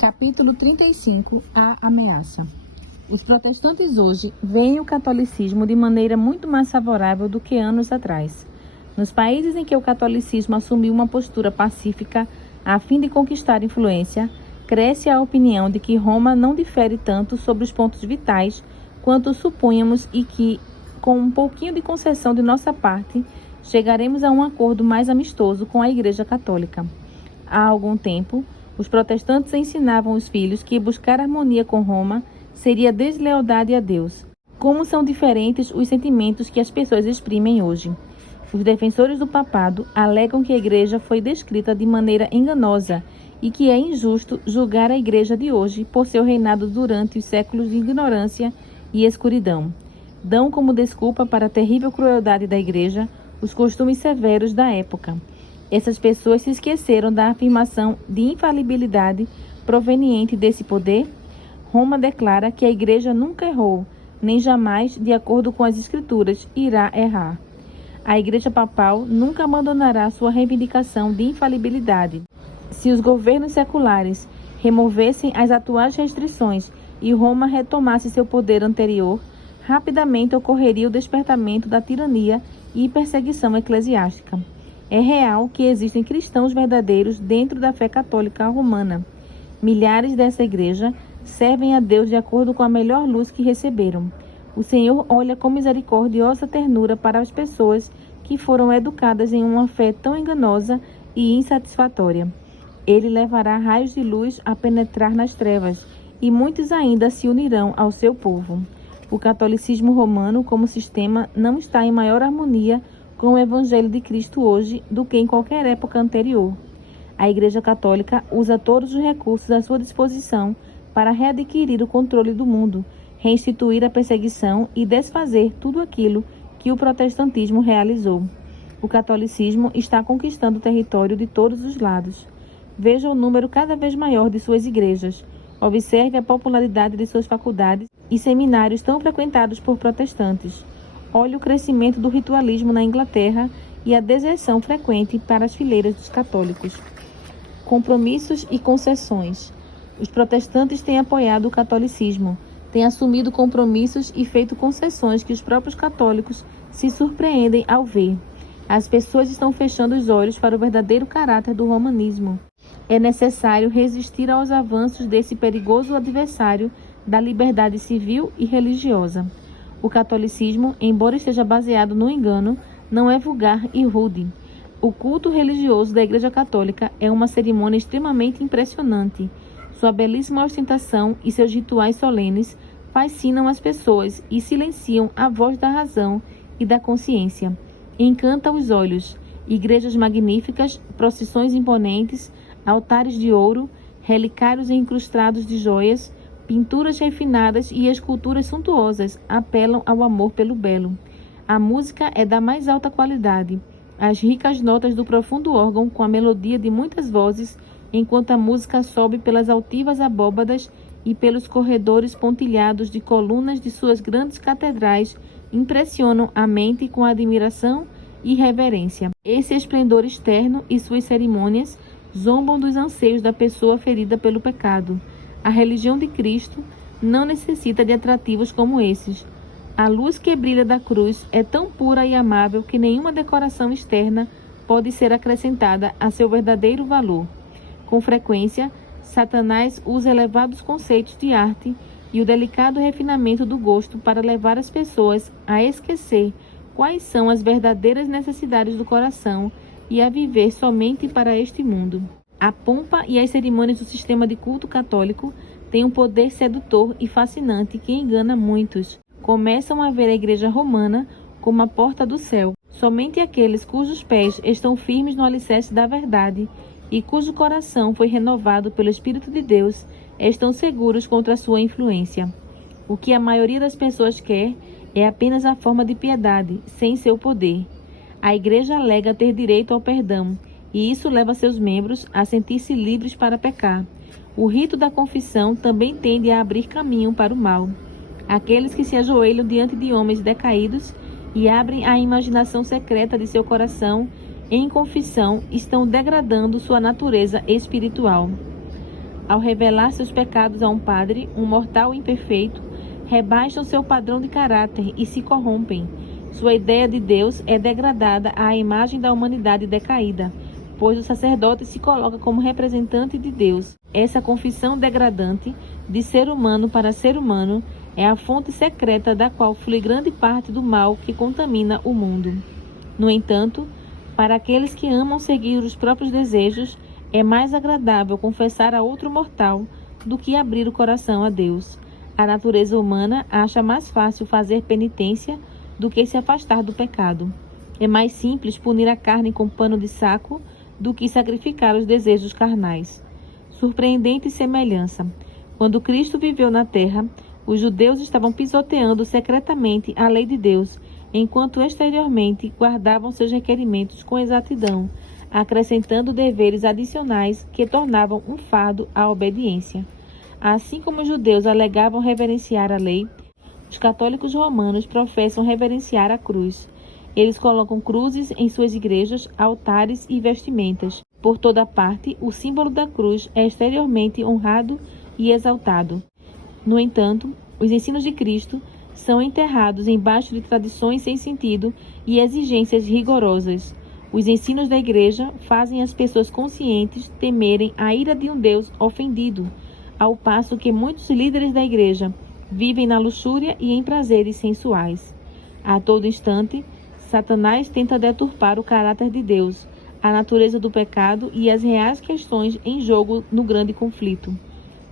Capítulo 35. A ameaça. Os protestantes hoje veem o catolicismo de maneira muito mais favorável do que anos atrás. Nos países em que o catolicismo assumiu uma postura pacífica a fim de conquistar influência, cresce a opinião de que Roma não difere tanto sobre os pontos vitais quanto supunhamos e que, com um pouquinho de concessão de nossa parte, chegaremos a um acordo mais amistoso com a Igreja Católica. Há algum tempo, os protestantes ensinavam os filhos que buscar harmonia com Roma seria deslealdade a Deus. Como são diferentes os sentimentos que as pessoas exprimem hoje. Os defensores do papado alegam que a Igreja foi descrita de maneira enganosa e que é injusto julgar a Igreja de hoje por seu reinado durante os séculos de ignorância e escuridão. Dão como desculpa para a terrível crueldade da Igreja os costumes severos da época. Essas pessoas se esqueceram da afirmação de infalibilidade proveniente desse poder. Roma declara que a Igreja nunca errou, nem jamais, de acordo com as Escrituras, irá errar. A Igreja Papal nunca abandonará sua reivindicação de infalibilidade. Se os governos seculares removessem as atuais restrições e Roma retomasse seu poder anterior, rapidamente ocorreria o despertamento da tirania e perseguição eclesiástica. É real que existem cristãos verdadeiros dentro da fé católica romana. Milhares dessa igreja servem a Deus de acordo com a melhor luz que receberam. O Senhor olha com misericordiosa ternura para as pessoas que foram educadas em uma fé tão enganosa e insatisfatória. Ele levará raios de luz a penetrar nas trevas, e muitos ainda se unirão ao seu povo. O catolicismo romano, como sistema, não está em maior harmonia com o Evangelho de Cristo hoje do que em qualquer época anterior. A Igreja Católica usa todos os recursos à sua disposição para readquirir o controle do mundo, reinstituir a perseguição e desfazer tudo aquilo que o protestantismo realizou. O catolicismo está conquistando o território de todos os lados. Veja o número cada vez maior de suas igrejas. Observe a popularidade de suas faculdades e seminários tão frequentados por protestantes. Olhe o crescimento do ritualismo na Inglaterra e a deserção frequente para as fileiras dos católicos. Compromissos e concessões. Os protestantes têm apoiado o catolicismo, têm assumido compromissos e feito concessões que os próprios católicos se surpreendem ao ver. As pessoas estão fechando os olhos para o verdadeiro caráter do romanismo. É necessário resistir aos avanços desse perigoso adversário da liberdade civil e religiosa. O catolicismo, embora esteja baseado no engano, não é vulgar e rude. O culto religioso da Igreja Católica é uma cerimônia extremamente impressionante. Sua belíssima ostentação e seus rituais solenes fascinam as pessoas e silenciam a voz da razão e da consciência. Encanta os olhos. Igrejas magníficas, procissões imponentes, altares de ouro, relicários incrustados de joias, pinturas refinadas e esculturas suntuosas apelam ao amor pelo belo. A música é da mais alta qualidade. As ricas notas do profundo órgão com a melodia de muitas vozes, enquanto a música sobe pelas altivas abóbadas e pelos corredores pontilhados de colunas de suas grandes catedrais, impressionam a mente com admiração e reverência. Esse esplendor externo e suas cerimônias zombam dos anseios da pessoa ferida pelo pecado. A religião de Cristo não necessita de atrativos como esses. A luz que brilha da cruz é tão pura e amável que nenhuma decoração externa pode ser acrescentada a seu verdadeiro valor. Com frequência, Satanás usa elevados conceitos de arte e o delicado refinamento do gosto para levar as pessoas a esquecer quais são as verdadeiras necessidades do coração e a viver somente para este mundo. A pompa e as cerimônias do sistema de culto católico têm um poder sedutor e fascinante que engana muitos. Começam a ver a Igreja Romana como a porta do céu. Somente aqueles cujos pés estão firmes no alicerce da verdade e cujo coração foi renovado pelo Espírito de Deus estão seguros contra a sua influência. O que a maioria das pessoas quer é apenas a forma de piedade, sem seu poder. A Igreja alega ter direito ao perdão, e isso leva seus membros a sentir-se livres para pecar. O rito da confissão também tende a abrir caminho para o mal. Aqueles que se ajoelham diante de homens decaídos e abrem a imaginação secreta de seu coração em confissão estão degradando sua natureza espiritual. Ao revelar seus pecados a um padre, um mortal imperfeito, rebaixam seu padrão de caráter e se corrompem. Sua ideia de Deus é degradada à imagem da humanidade decaída, pois o sacerdote se coloca como representante de Deus. Essa confissão degradante de ser humano para ser humano é a fonte secreta da qual flui grande parte do mal que contamina o mundo. No entanto, para aqueles que amam seguir os próprios desejos, é mais agradável confessar a outro mortal do que abrir o coração a Deus. A natureza humana acha mais fácil fazer penitência do que se afastar do pecado. É mais simples punir a carne com pano de saco do que sacrificar os desejos carnais. Surpreendente semelhança. Quando Cristo viveu na terra, os judeus estavam pisoteando secretamente a lei de Deus, enquanto exteriormente guardavam seus requerimentos com exatidão, acrescentando deveres adicionais que tornavam um fardo à obediência. Assim como os judeus alegavam reverenciar a lei, os católicos romanos professam reverenciar a cruz. Eles colocam cruzes em suas igrejas, altares e vestimentas. Por toda parte, o símbolo da cruz é exteriormente honrado e exaltado. No entanto, os ensinos de Cristo são enterrados embaixo de tradições sem sentido e exigências rigorosas. Os ensinos da Igreja fazem as pessoas conscientes temerem a ira de um Deus ofendido, ao passo que muitos líderes da Igreja vivem na luxúria e em prazeres sensuais. A todo instante, Satanás tenta deturpar o caráter de Deus, a natureza do pecado e as reais questões em jogo no grande conflito.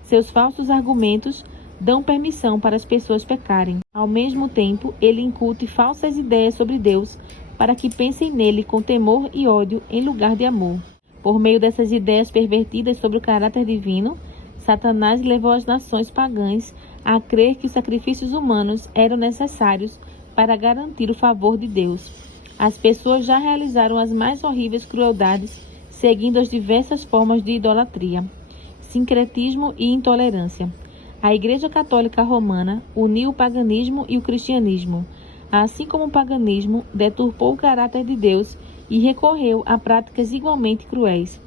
Seus falsos argumentos dão permissão para as pessoas pecarem. Ao mesmo tempo, ele incute falsas ideias sobre Deus para que pensem nele com temor e ódio em lugar de amor. Por meio dessas ideias pervertidas sobre o caráter divino, Satanás levou as nações pagãs a crer que os sacrifícios humanos eram necessários para garantir o favor de Deus. As pessoas já realizaram as mais horríveis crueldades, seguindo as diversas formas de idolatria, sincretismo e intolerância. A Igreja Católica Romana uniu o paganismo e o cristianismo. Assim como o paganismo deturpou o caráter de Deus e recorreu a práticas igualmente cruéis.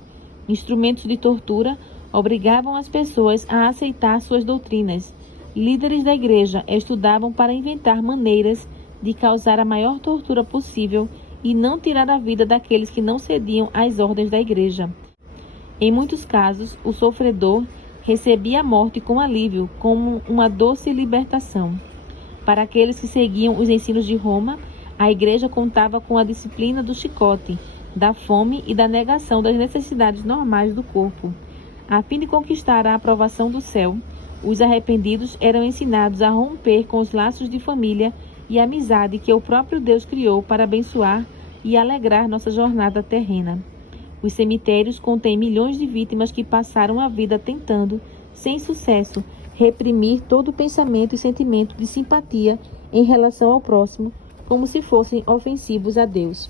Instrumentos de tortura obrigavam as pessoas a aceitar suas doutrinas. Líderes da Igreja estudavam para inventar maneiras de causar a maior tortura possível e não tirar a vida daqueles que não cediam às ordens da Igreja. Em muitos casos, o sofredor recebia a morte com alívio, como uma doce libertação. Para aqueles que seguiam os ensinos de Roma, a Igreja contava com a disciplina do chicote, da fome e da negação das necessidades normais do corpo. A fim de conquistar a aprovação do céu, os arrependidos eram ensinados a romper com os laços de família e amizade que o próprio Deus criou para abençoar e alegrar nossa jornada terrena. Os cemitérios contêm milhões de vítimas que passaram a vida tentando, sem sucesso, reprimir todo pensamento e sentimento de simpatia em relação ao próximo, como se fossem ofensivos a Deus.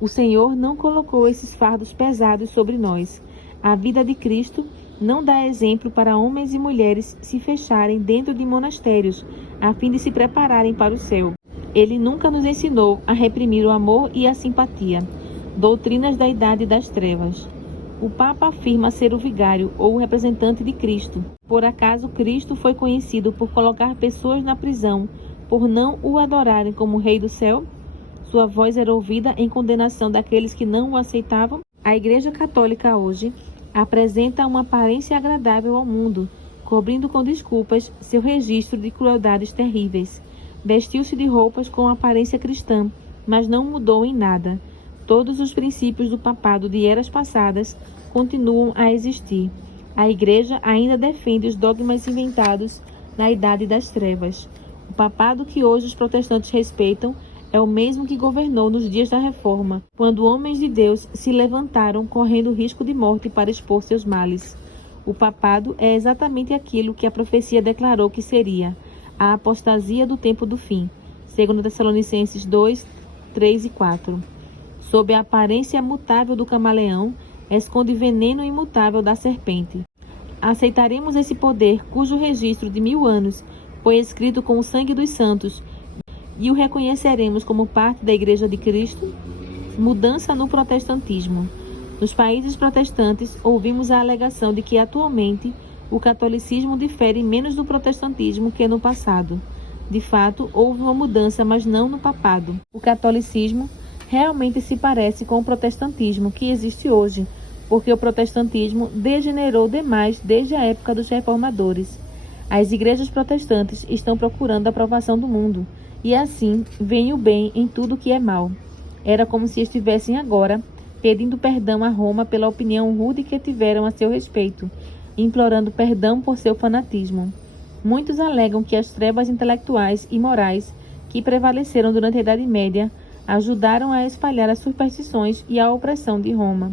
O Senhor não colocou esses fardos pesados sobre nós. A vida de Cristo não dá exemplo para homens e mulheres se fecharem dentro de monastérios, a fim de se prepararem para o céu. Ele nunca nos ensinou a reprimir o amor e a simpatia, doutrinas da idade das trevas. O Papa afirma ser o vigário ou o representante de Cristo. Por acaso Cristo foi conhecido por colocar pessoas na prisão por não o adorarem como Rei do céu? Sua voz era ouvida em condenação daqueles que não o aceitavam? A Igreja Católica hoje apresenta uma aparência agradável ao mundo, cobrindo com desculpas seu registro de crueldades terríveis. Vestiu-se de roupas com aparência cristã, mas não mudou em nada. Todos os princípios do papado de eras passadas continuam a existir. A Igreja ainda defende os dogmas inventados na Idade das Trevas. O papado que hoje os protestantes respeitam é o mesmo que governou nos dias da Reforma, quando homens de Deus se levantaram correndo risco de morte para expor seus males. O papado é exatamente aquilo que a profecia declarou que seria, a apostasia do tempo do fim, segundo Tessalonicenses 2, 3 e 4. Sob a aparência mutável do camaleão, esconde veneno imutável da serpente. Aceitaremos esse poder, cujo registro de 1000 anos foi escrito com o sangue dos santos, e o reconheceremos como parte da Igreja de Cristo? Mudança no protestantismo. Nos países protestantes, ouvimos a alegação de que atualmente o catolicismo difere menos do protestantismo que no passado. De fato, houve uma mudança, mas não no papado. O catolicismo realmente se parece com o protestantismo que existe hoje, porque o protestantismo degenerou demais desde a época dos reformadores. As igrejas protestantes estão procurando a aprovação do mundo, e assim veem o bem em tudo que é mal. Era como se estivessem agora pedindo perdão a Roma pela opinião rude que tiveram a seu respeito, implorando perdão por seu fanatismo. Muitos alegam que as trevas intelectuais e morais que prevaleceram durante a Idade Média ajudaram a espalhar as superstições e a opressão de Roma.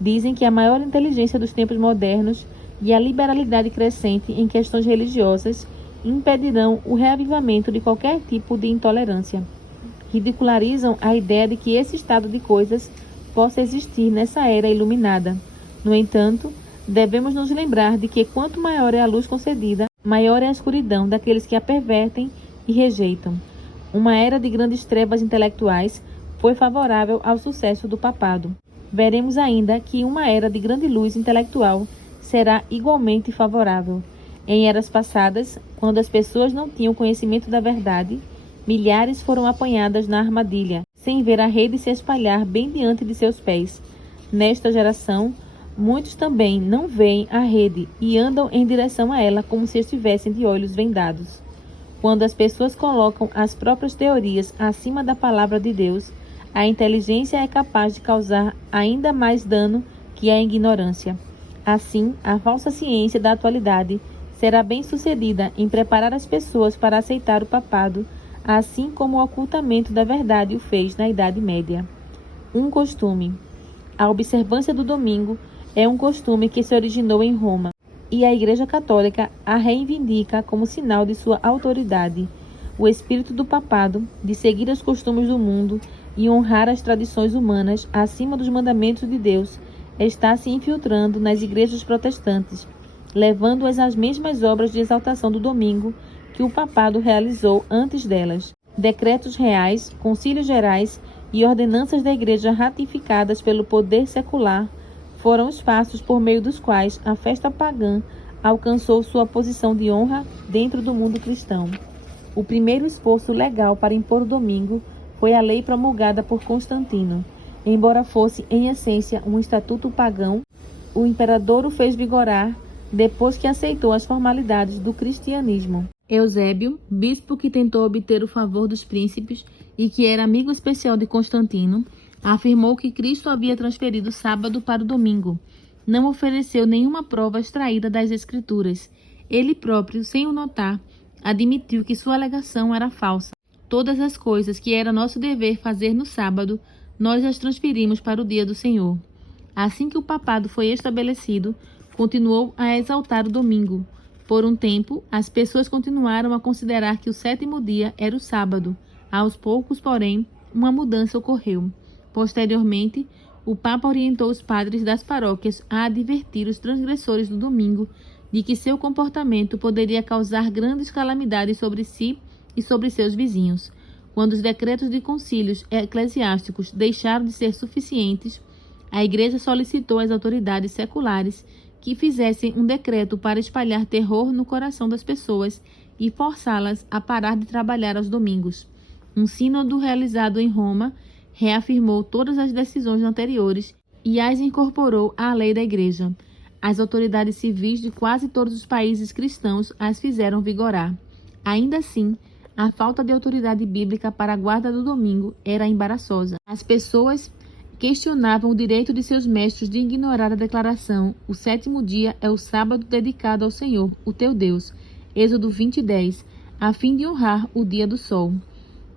Dizem que a maior inteligência dos tempos modernos e a liberalidade crescente em questões religiosas impedirão o reavivamento de qualquer tipo de intolerância. Ridicularizam a ideia de que esse estado de coisas possa existir nessa era iluminada. No entanto, devemos nos lembrar de que quanto maior é a luz concedida, maior é a escuridão daqueles que a pervertem e rejeitam. Uma era de grandes trevas intelectuais foi favorável ao sucesso do papado. Veremos ainda que uma era de grande luz intelectual será igualmente favorável. Em eras passadas, quando as pessoas não tinham conhecimento da verdade, milhares foram apanhadas na armadilha, sem ver a rede se espalhar bem diante de seus pés. Nesta geração, muitos também não veem a rede e andam em direção a ela como se estivessem de olhos vendados. Quando as pessoas colocam as próprias teorias acima da palavra de Deus, a inteligência é capaz de causar ainda mais dano que a ignorância. Assim, a falsa ciência da atualidade será bem-sucedida em preparar as pessoas para aceitar o papado, assim como o ocultamento da verdade o fez na Idade Média. Um costume. A observância do domingo é um costume que se originou em Roma, e a Igreja Católica a reivindica como sinal de sua autoridade. O espírito do papado, de seguir os costumes do mundo e honrar as tradições humanas acima dos mandamentos de Deus, está se infiltrando nas igrejas protestantes, levando-as às mesmas obras de exaltação do domingo que o papado realizou antes delas. Decretos reais, concílios gerais e ordenanças da igreja ratificadas pelo poder secular foram os passos por meio dos quais a festa pagã alcançou sua posição de honra dentro do mundo cristão. O primeiro esforço legal para impor o domingo foi a lei promulgada por Constantino. Embora fosse, em essência, um estatuto pagão, o imperador o fez vigorar depois que aceitou as formalidades do cristianismo. Eusébio, bispo que tentou obter o favor dos príncipes e que era amigo especial de Constantino, afirmou que Cristo havia transferido o sábado para o domingo. Não ofereceu nenhuma prova extraída das Escrituras. Ele próprio, sem o notar, admitiu que sua alegação era falsa. Todas as coisas que era nosso dever fazer no sábado, nós as transferimos para o dia do Senhor. Assim que o papado foi estabelecido, continuou a exaltar o domingo. Por um tempo, as pessoas continuaram a considerar que o sétimo dia era o sábado. Aos poucos, porém, uma mudança ocorreu. Posteriormente, o Papa orientou os padres das paróquias a advertir os transgressores do domingo de que seu comportamento poderia causar grandes calamidades sobre si e sobre seus vizinhos. Quando os decretos de concílios eclesiásticos deixaram de ser suficientes, a Igreja solicitou às autoridades seculares que fizessem um decreto para espalhar terror no coração das pessoas e forçá-las a parar de trabalhar aos domingos. Um sínodo realizado em Roma reafirmou todas as decisões anteriores e as incorporou à lei da Igreja. As autoridades civis de quase todos os países cristãos as fizeram vigorar. Ainda assim, a falta de autoridade bíblica para a guarda do domingo era embaraçosa. As pessoas questionavam o direito de seus mestres de ignorar a declaração: o sétimo dia é o sábado dedicado ao Senhor, o teu Deus, Êxodo 20:10, a fim de honrar o dia do sol.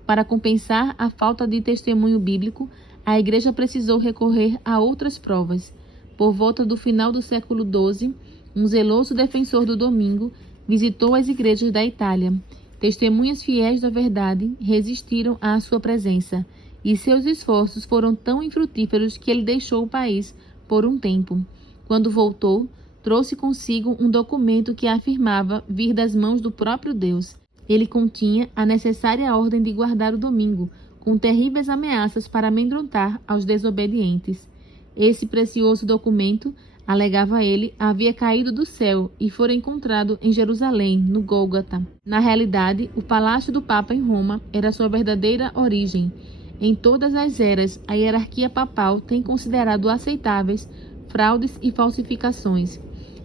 Para compensar a falta de testemunho bíblico, a Igreja precisou recorrer a outras provas. Por volta do final do século XII, um zeloso defensor do domingo visitou as igrejas da Itália. Testemunhas fiéis da verdade resistiram à sua presença, e seus esforços foram tão infrutíferos que ele deixou o país por um tempo. Quando voltou, trouxe consigo um documento que afirmava vir das mãos do próprio Deus. Ele continha a necessária ordem de guardar o domingo, com terríveis ameaças para amedrontar aos desobedientes. Esse precioso documento, alegava ele, havia caído do céu e fora encontrado em Jerusalém, no Gólgota. Na realidade, o palácio do Papa em Roma era sua verdadeira origem. Em todas as eras, a hierarquia papal tem considerado aceitáveis fraudes e falsificações.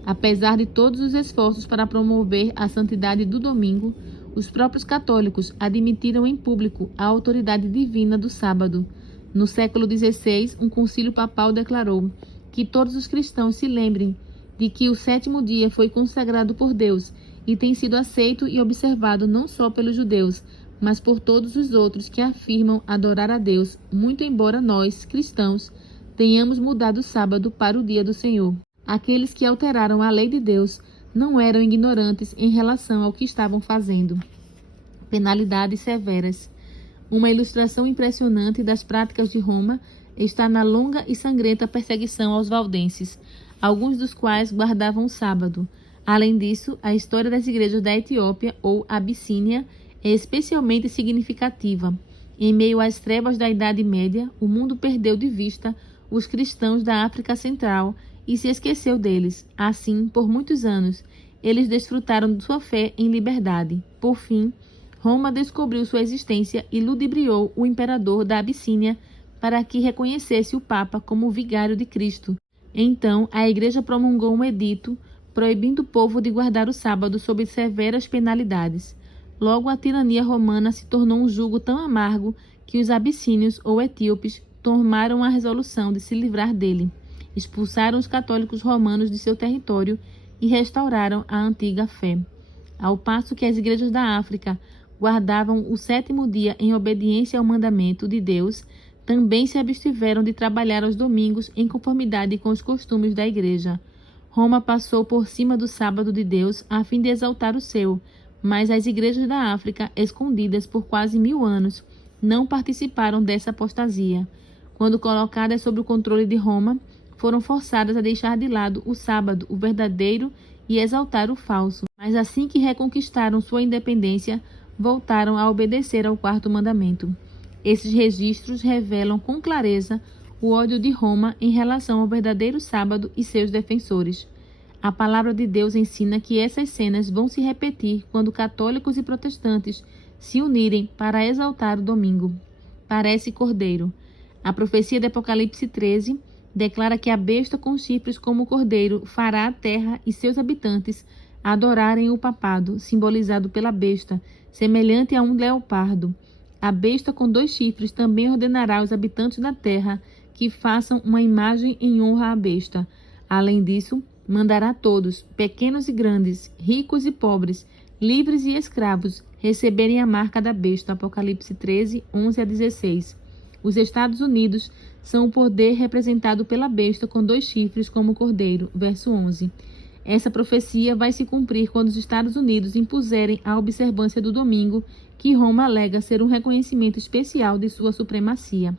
Apesar de todos os esforços para promover a santidade do domingo, os próprios católicos admitiram em público a autoridade divina do sábado. No século XVI, um concílio papal declarou que todos os cristãos se lembrem de que o sétimo dia foi consagrado por Deus e tem sido aceito e observado não só pelos judeus, mas por todos os outros que afirmam adorar a Deus, muito embora nós, cristãos, tenhamos mudado o sábado para o dia do Senhor. Aqueles que alteraram a lei de Deus não eram ignorantes em relação ao que estavam fazendo. Penalidades severas. Uma ilustração impressionante das práticas de Roma está na longa e sangrenta perseguição aos valdenses, alguns dos quais guardavam o sábado. Além disso, a história das igrejas da Etiópia ou Abissínia é especialmente significativa. Em meio às trevas da Idade Média, o mundo perdeu de vista os cristãos da África Central e se esqueceu deles. Assim, por muitos anos, eles desfrutaram de sua fé em liberdade. Por fim, Roma descobriu sua existência e ludibriou o imperador da Abissínia para que reconhecesse o Papa como o vigário de Cristo. Então, a Igreja promulgou um edito proibindo o povo de guardar o sábado sob severas penalidades. Logo, a tirania romana se tornou um jugo tão amargo que os abissínios ou etíopes tomaram a resolução de se livrar dele. Expulsaram os católicos romanos de seu território e restauraram a antiga fé. Ao passo que as igrejas da África guardavam o sétimo dia em obediência ao mandamento de Deus, também se abstiveram de trabalhar aos domingos em conformidade com os costumes da igreja. Roma passou por cima do sábado de Deus a fim de exaltar o seu, mas as igrejas da África, escondidas por quase 1000 anos, não participaram dessa apostasia. Quando colocadas sob o controle de Roma, foram forçadas a deixar de lado o sábado, o verdadeiro, e exaltar o falso. Mas assim que reconquistaram sua independência, voltaram a obedecer ao quarto mandamento. Esses registros revelam com clareza o ódio de Roma em relação ao verdadeiro sábado e seus defensores. A palavra de Deus ensina que essas cenas vão se repetir quando católicos e protestantes se unirem para exaltar o domingo. Parece cordeiro. A profecia de Apocalipse 13 declara que a besta com chifres como cordeiro fará a terra e seus habitantes adorarem o papado, simbolizado pela besta, semelhante a um leopardo. A besta com 2 chifres também ordenará aos habitantes da terra que façam uma imagem em honra à besta. Além disso, mandará todos, pequenos e grandes, ricos e pobres, livres e escravos, receberem a marca da besta. Apocalipse 13, 11 a 16. Os Estados Unidos são o poder representado pela besta com 2 chifres como cordeiro. Verso 11. Essa profecia vai se cumprir quando os Estados Unidos impuserem a observância do domingo, que Roma alega ser um reconhecimento especial de sua supremacia.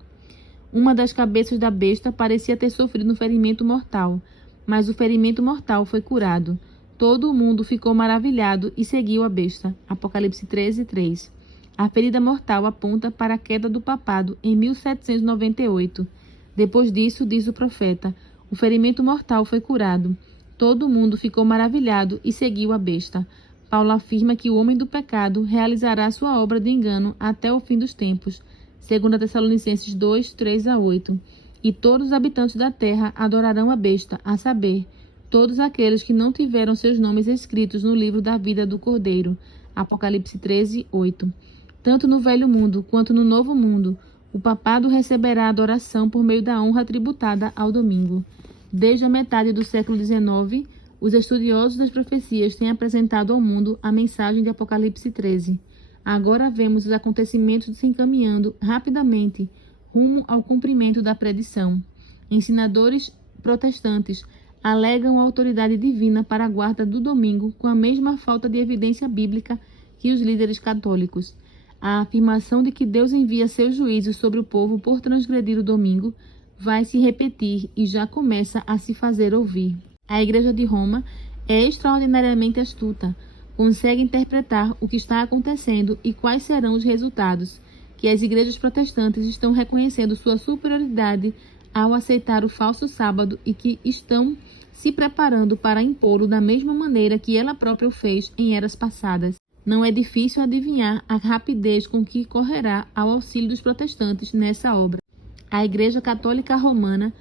Uma das cabeças da besta parecia ter sofrido um ferimento mortal, mas o ferimento mortal foi curado. Todo o mundo ficou maravilhado e seguiu a besta. Apocalipse 13, 3. A ferida mortal aponta para a queda do papado em 1798. Depois disso, diz o profeta, o ferimento mortal foi curado. Todo mundo ficou maravilhado e seguiu a besta. Paulo afirma que o homem do pecado realizará sua obra de engano até o fim dos tempos. 2 Tessalonicenses 2, 3 a 8. E todos os habitantes da terra adorarão a besta, a saber, todos aqueles que não tiveram seus nomes escritos no livro da vida do Cordeiro. Apocalipse 13, 8. Tanto no Velho Mundo quanto no Novo Mundo, o papado receberá adoração por meio da honra tributada ao domingo. Desde a metade do século XIX, os estudiosos das profecias têm apresentado ao mundo a mensagem de Apocalipse 13. Agora vemos os acontecimentos se encaminhando rapidamente rumo ao cumprimento da predição. Ensinadores protestantes alegam a autoridade divina para a guarda do domingo com a mesma falta de evidência bíblica que os líderes católicos. A afirmação de que Deus envia seus juízos sobre o povo por transgredir o domingo vai se repetir e já começa a se fazer ouvir. A Igreja de Roma é extraordinariamente astuta, consegue interpretar o que está acontecendo e quais serão os resultados, que as igrejas protestantes estão reconhecendo sua superioridade ao aceitar o falso sábado e que estão se preparando para impô-lo da mesma maneira que ela própria o fez em eras passadas. Não é difícil adivinhar a rapidez com que correrá ao auxílio dos protestantes nessa obra. A Igreja Católica Romana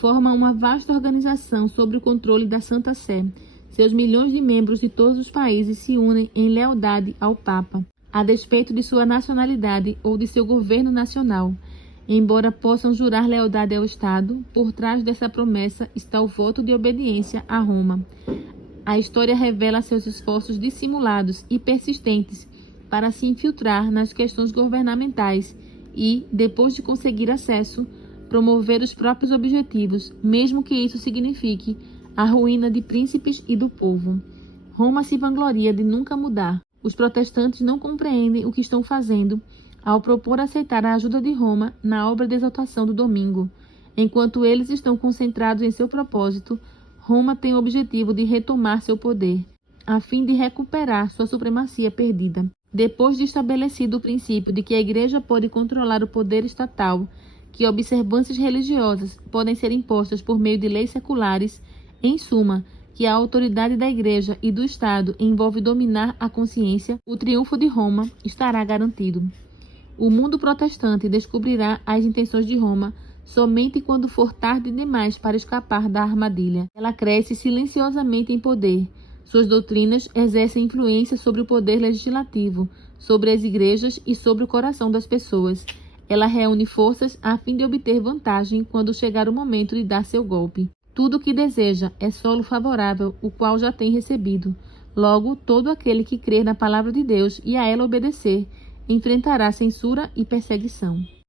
forma uma vasta organização sob o controle da Santa Sé. Seus milhões de membros de todos os países se unem em lealdade ao Papa, a despeito de sua nacionalidade ou de seu governo nacional. Embora possam jurar lealdade ao Estado, por trás dessa promessa está o voto de obediência a Roma. A história revela seus esforços dissimulados e persistentes para se infiltrar nas questões governamentais e, depois de conseguir acesso, promover os próprios objetivos, mesmo que isso signifique a ruína de príncipes e do povo. Roma se vangloria de nunca mudar. Os protestantes não compreendem o que estão fazendo ao propor aceitar a ajuda de Roma na obra de exaltação do domingo. Enquanto eles estão concentrados em seu propósito, Roma tem o objetivo de retomar seu poder, a fim de recuperar sua supremacia perdida. Depois de estabelecido o princípio de que a Igreja pode controlar o poder estatal, que observâncias religiosas podem ser impostas por meio de leis seculares, em suma, que a autoridade da Igreja e do Estado envolve dominar a consciência, o triunfo de Roma estará garantido. O mundo protestante descobrirá as intenções de Roma somente quando for tarde demais para escapar da armadilha. Ela cresce silenciosamente em poder. Suas doutrinas exercem influência sobre o poder legislativo, sobre as igrejas e sobre o coração das pessoas. Ela reúne forças a fim de obter vantagem quando chegar o momento de dar seu golpe. Tudo o que deseja é solo favorável, o qual já tem recebido. Logo, todo aquele que crer na palavra de Deus e a ela obedecer, enfrentará censura e perseguição.